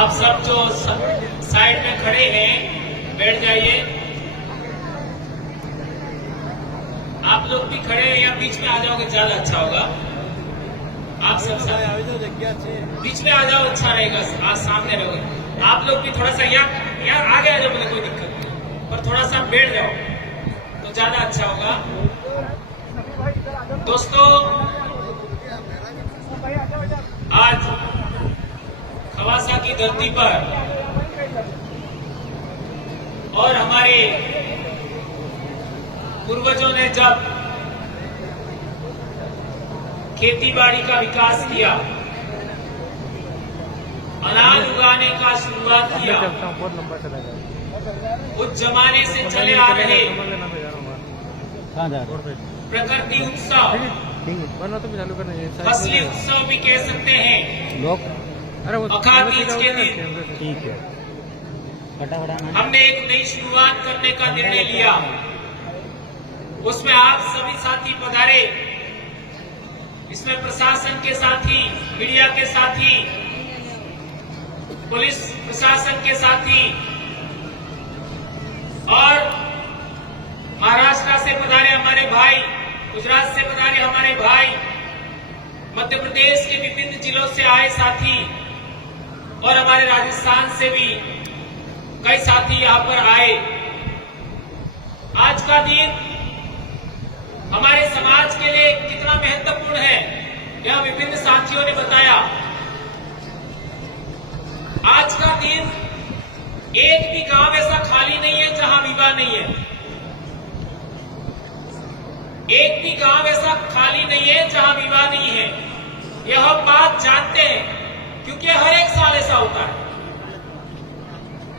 आप सब जो साइड में खड़े हैं बैठ जाइए। आप लोग भी खड़े हैं या बीच में आ जाओगे ज्यादा अच्छा होगा। आप सब बीच में आ जाओ, अच्छा रहेगा। आज सामने रहोगे आप लोग भी, थोड़ा सा यार आगे आ जाओ, मुझे कोई दिक्कत नहीं, पर थोड़ा सा बैठ जाओ तो ज्यादा अच्छा होगा। दोस्तों, आज खवासा की धरती पर और हमारे पूर्वजों ने जब खेती बाड़ी का विकास किया, अनाज उगाने का शुरुआत किया, उस जमाने से चले आ रहे प्रकृति उत्सव, फसली उत्सव भी कह सकते हैं, अखाड़ बीज के दिन ठीक है, हमने एक नई शुरुआत करने का निर्णय लिया। उसमें आप सभी साथी पधारे, इसमें प्रशासन के साथी, मीडिया के साथी, पुलिस प्रशासन के साथी और महाराष्ट्र से पधारे हमारे भाई, गुजरात से पधारे हमारे भाई, मध्य प्रदेश के विभिन्न जिलों से आए साथी और हमारे राजस्थान से भी कई साथी यहां पर आए। आज का दिन हमारे समाज के लिए कितना महत्वपूर्ण है, यह विभिन्न साथियों ने बताया। आज का दिन एक भी गांव ऐसा खाली नहीं है जहां विवाह नहीं है, एक भी गांव ऐसा खाली नहीं है जहां विवाह नहीं है। यह हम बात जानते हैं क्योंकि हर एक साल ऐसा होता है।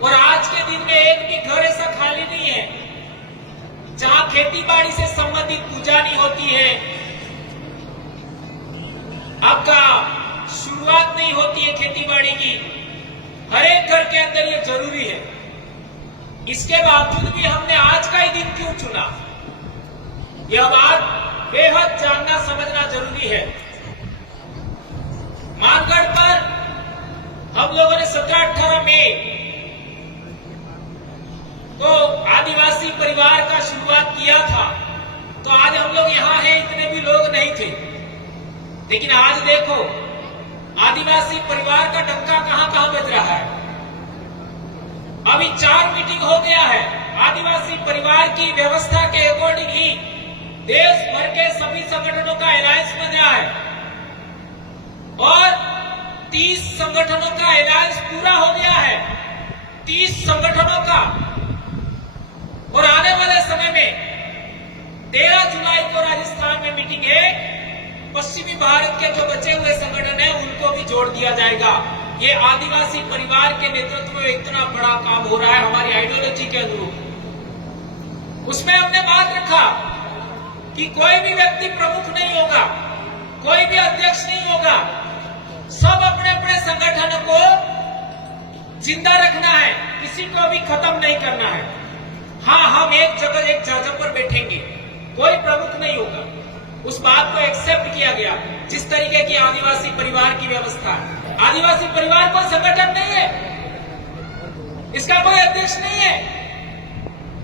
और आज के दिन में एक भी घर ऐसा खाली नहीं है जहां खेती बाड़ी से संबंधित पूजा नहीं होती है, आपका शुरुआत नहीं होती है खेती बाड़ी की। हर एक घर के अंदर ये जरूरी है। इसके बावजूद भी हमने आज का ही दिन क्यों चुना, यह बात बेहद जानना समझना जरूरी है। मानगढ़ पर हम लोगों ने 17-18 मई तो आदिवासी परिवार का शुरुआत किया था, तो आज हम लोग यहां हैं, इतने भी लोग नहीं थे। लेकिन आज देखो आदिवासी परिवार का डंका कहां कहां बज रहा है। अभी 4 मीटिंग हो गया है, आदिवासी परिवार की व्यवस्था के अकॉर्डिंग ही देश भर के सभी संगठनों का अलायंस बन रहा है और 30 संगठनों का अलायंस पूरा हो गया है, 30 संगठनों का। और आने वाले समय में 13 जुलाई को राजस्थान में मीटिंग है, पश्चिमी भारत के जो बचे हुए संगठन हैं उनको भी जोड़ दिया जाएगा। ये आदिवासी परिवार के नेतृत्व में इतना बड़ा काम हो रहा है हमारी आइडियोलॉजी के अनुरूप। उसमें हमने बात रखा कि कोई भी व्यक्ति प्रमुख नहीं होगा, कोई भी अध्यक्ष नहीं होगा, सब अपने अपने संगठन को जिंदा रखना है, किसी को भी खत्म नहीं करना है। हाँ, हम एक जगह पर बैठेंगे, कोई प्रमुख नहीं होगा। उस बात को एक्सेप्ट किया गया। जिस तरीके की आदिवासी परिवार की व्यवस्था है, आदिवासी परिवार कोई संगठन नहीं है, इसका कोई अध्यक्ष नहीं है,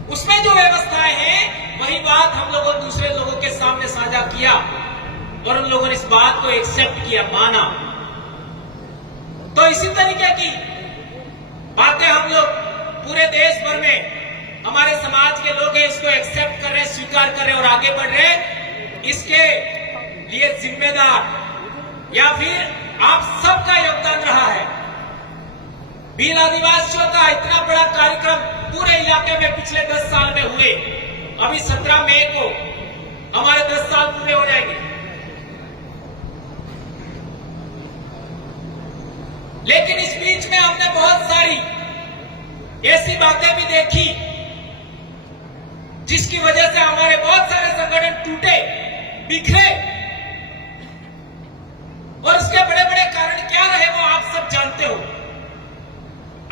उसमें जो व्यवस्थाएं हैं वही बात हम लोगों दूसरे लोगों के सामने साझा किया और उन लोगों ने इस बात को एक्सेप्ट किया, माना। तो इसी तरीके की बातें हम लोग पूरे देश भर में हमारे समाज के लोग हैं, इसको एक्सेप्ट कर रहे हैं, स्वीकार कर रहे हैं और आगे बढ़ रहे हैं। इसके लिए जिम्मेदार या फिर आप सबका योगदान रहा है। भील आदिवासियों का इतना बड़ा कार्यक्रम पूरे इलाके में पिछले 10 साल में हुए। अभी 17 मई को हमारे 10 साल पूरे हो जाएंगे। लेकिन इस बीच में हमने बहुत सारी ऐसी बातें भी देखी जिसकी वजह से हमारे बहुत सारे संगठन टूटे, बिखरे। और उसके बड़े बड़े कारण क्या रहे वो आप सब जानते हो,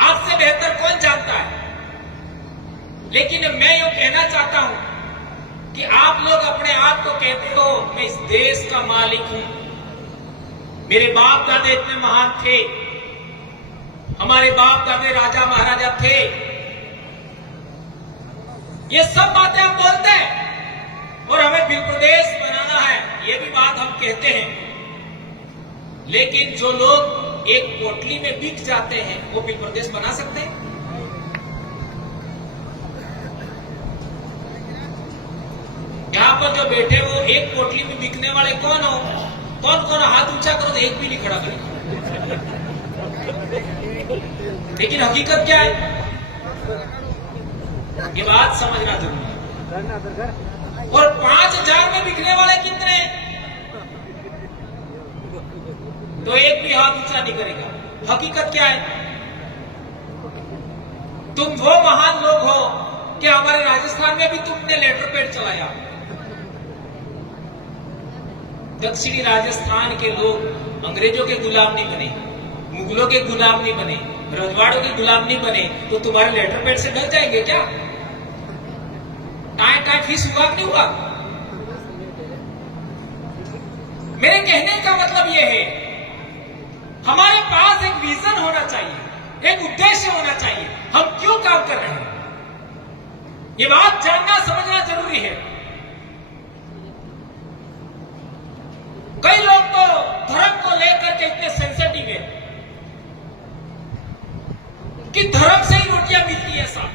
आपसे बेहतर कौन जानता है। लेकिन मैं यूं कहना चाहता हूं कि आप लोग अपने आप को कहते हो मैं इस देश का मालिक हूं, मेरे बाप दादा इतने महान थे, हमारे बाप दादे राजा महाराजा थे। ये सब बातें हम बोलते हैं और हमें बिल प्रदेश बनाना है, ये भी बात हम कहते हैं। लेकिन जो लोग एक पोटली में बिक जाते हैं वो बिल प्रदेश बना सकते हैं? यहां पर जो बैठे वो एक पोटली में बिकने वाले कौन हो? कौन कौन हाथ ऊंचा करो तो एक भी नहीं खड़ा करेगा। लेकिन हकीकत क्या है, ये बात समझना जरूरी है। और 5,000 में बिकने वाले कितने हैं? तो एक भी हाथ ऊंचा नहीं करेगा। हकीकत क्या है? तुम वो महान लोग हो कि हमारे राजस्थान में भी तुमने लेटर पैड चलाया। दक्षिणी राजस्थान के लोग अंग्रेजों के गुलाम नहीं बने, मुगलों के गुलाम नहीं बने, रजवाड़ों के गुलाम नहीं बने, तो तुम्हारे लेटर पैड से डर जाएंगे क्या? टाइम टाइम फीस हुआ नहीं हुआ? मेरे कहने का मतलब यह है, हमारे पास एक विजन होना चाहिए, एक उद्देश्य होना चाहिए, हम क्यों काम कर रहे हैं, ये बात जानना समझना जरूरी है। कई लोग तो धर्म को लेकर के इतने सेंसिटिव है कि धर्म से ही रोटियां मिलती है। साहब,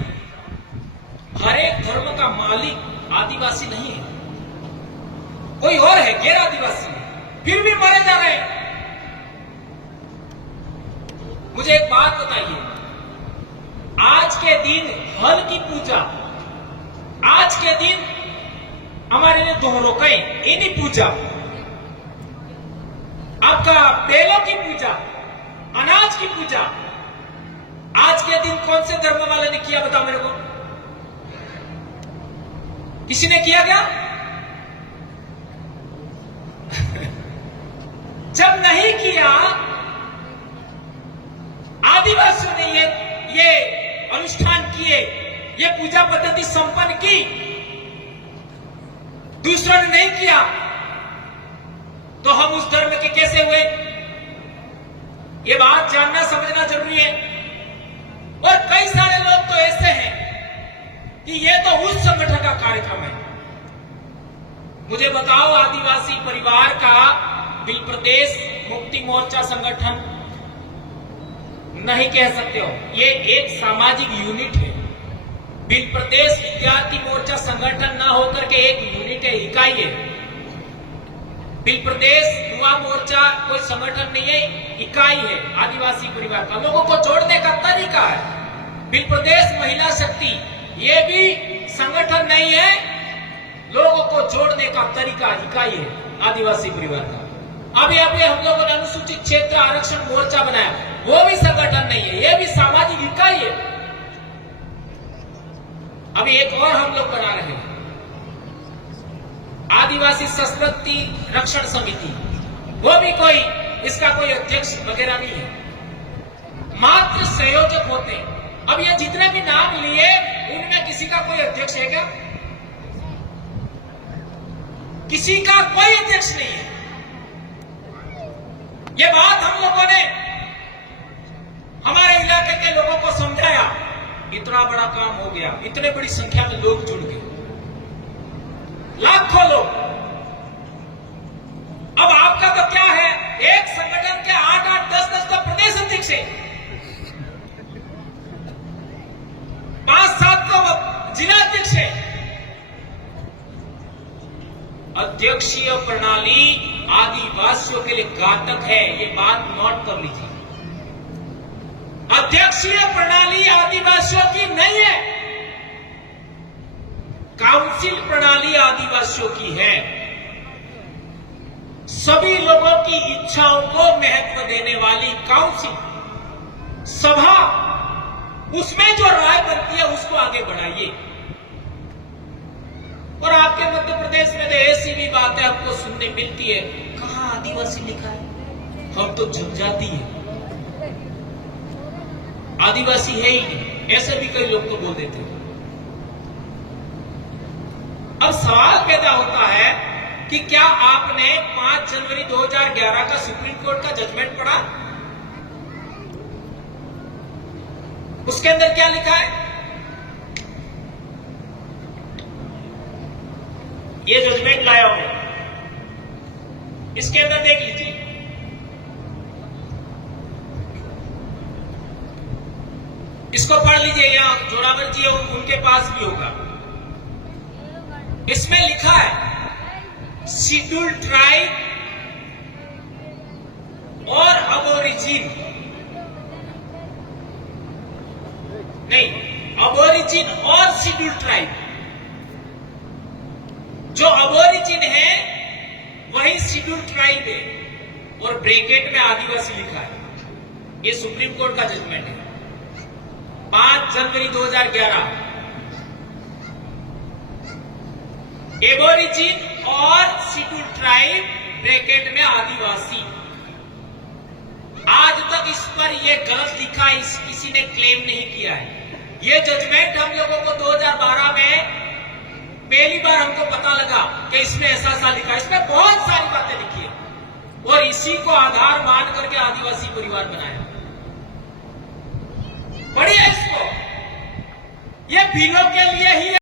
हर एक धर्म का मालिक आदिवासी नहीं है, कोई और है, गैर आदिवासी, फिर भी मारे जा रहे हैं। मुझे एक बात बताइए, आज के दिन हल की पूजा, आज के दिन हमारे लिए दोहरोकई इन्हीं पूजा, आपका बेलों की पूजा, अनाज की पूजा, आज के दिन कौन से धर्म वाले ने किया बताओ मेरे को? किसी ने किया क्या? जब नहीं किया, आदिवासियों ने ये अनुष्ठान किए, ये पूजा पद्धति संपन्न की, दूसरों ने नहीं किया, तो हम उस धर्म के कैसे हुए? ये बात जानना समझना जरूरी है। और कई सारे लोग तो ऐसे हैं कि ये तो उस संगठन का कार्यक्रम है। मुझे बताओ, आदिवासी परिवार का बिल प्रदेश मुक्ति मोर्चा संगठन नहीं कह सकते हो, ये एक सामाजिक यूनिट है। बिल प्रदेश विद्यार्थी मोर्चा संगठन ना होकर के एक यूनिट है, इकाई है। बिल प्रदेश युवा मोर्चा कोई संगठन नहीं है, इकाई है आदिवासी परिवार का, लोगों को जोड़ने का तरीका है। बिल प्रदेश महिला शक्ति ये भी संगठन नहीं है, लोगों को जोड़ने का तरीका, इकाई है आदिवासी परिवार का। अभी हम लोगों ने अनुसूचित क्षेत्र आरक्षण मोर्चा बनाया, वो भी संगठन नहीं है, ये भी सामाजिक इकाई है। अभी एक और हम लोग बना रहे हैं, आदिवासी संस्कृति रक्षण समिति, वो भी कोई इसका कोई अध्यक्ष वगैरह नहीं है, मात्र संयोजक होते हैं। अब ये जितने भी नाम लिए, उनमें किसी का कोई अध्यक्ष है क्या? किसी का कोई अध्यक्ष नहीं है। ये बात हम लोगों ने हमारे इलाके के लोगों को समझाया, इतना बड़ा काम हो गया, इतने बड़ी संख्या में लोग जुड़ गए, लाखों लोग। अब आपका तो क्या है, एक संगठन के 8-8, 10-10 तो प्रदेश अध्यक्ष है, 5-7 तो जिला अध्यक्ष है। अध्यक्षीय प्रणाली आदिवासियों के लिए घातक है, ये बात नोट कर लीजिए। अध्यक्षीय प्रणाली आदिवासियों की नहीं है, काउंसिल प्रणाली आदिवासियों की है। सभी लोगों की इच्छाओं को महत्व देने वाली काउंसिल, सभा, उसमें जो राय बनती है उसको आगे बढ़ाइए। और आपके मध्य प्रदेश में तो ऐसी भी बातें हमको सुनने मिलती है, कहां आदिवासी लिखा है, हम तो जनजाति है, आदिवासी है ही नहीं, ऐसे भी कई लोग तो बोल देते हैं। अब सवाल पैदा होता है कि क्या आपने 5 जनवरी 2011 का सुप्रीम कोर्ट का जजमेंट पढ़ा? उसके अंदर क्या लिखा है? ये जजमेंट लाया हूं, इसके अंदर देख लीजिए। इसको पढ़ लीजिए, या जोरावर जी उनके पास भी होगा। इसमें लिखा है शेड्यूल ट्राइब और अबोरिजिन, नहीं, अबोरिजिन और शेड्यूल ट्राइब। जो अबोरिजिन है वही शेड्यूल ट्राइब है, और ब्रैकेट में आदिवासी लिखा है। ये सुप्रीम कोर्ट का जजमेंट है, 5 जनवरी 2011। एबोरिजिन और शेड्यूल ट्राइब ब्रैकेट में आदिवासी। आज तक इस पर यह गलत लिखा है, किसी ने क्लेम नहीं किया है। यह जजमेंट हम लोगों को 2012 में पहली बार हमको पता लगा कि इसमें ऐसा लिखा है। इसमें बहुत सारी बातें लिखी है और इसी को आधार मान करके आदिवासी परिवार बनाया। पढ़िए इसको, ये बिलों के लिए ही है।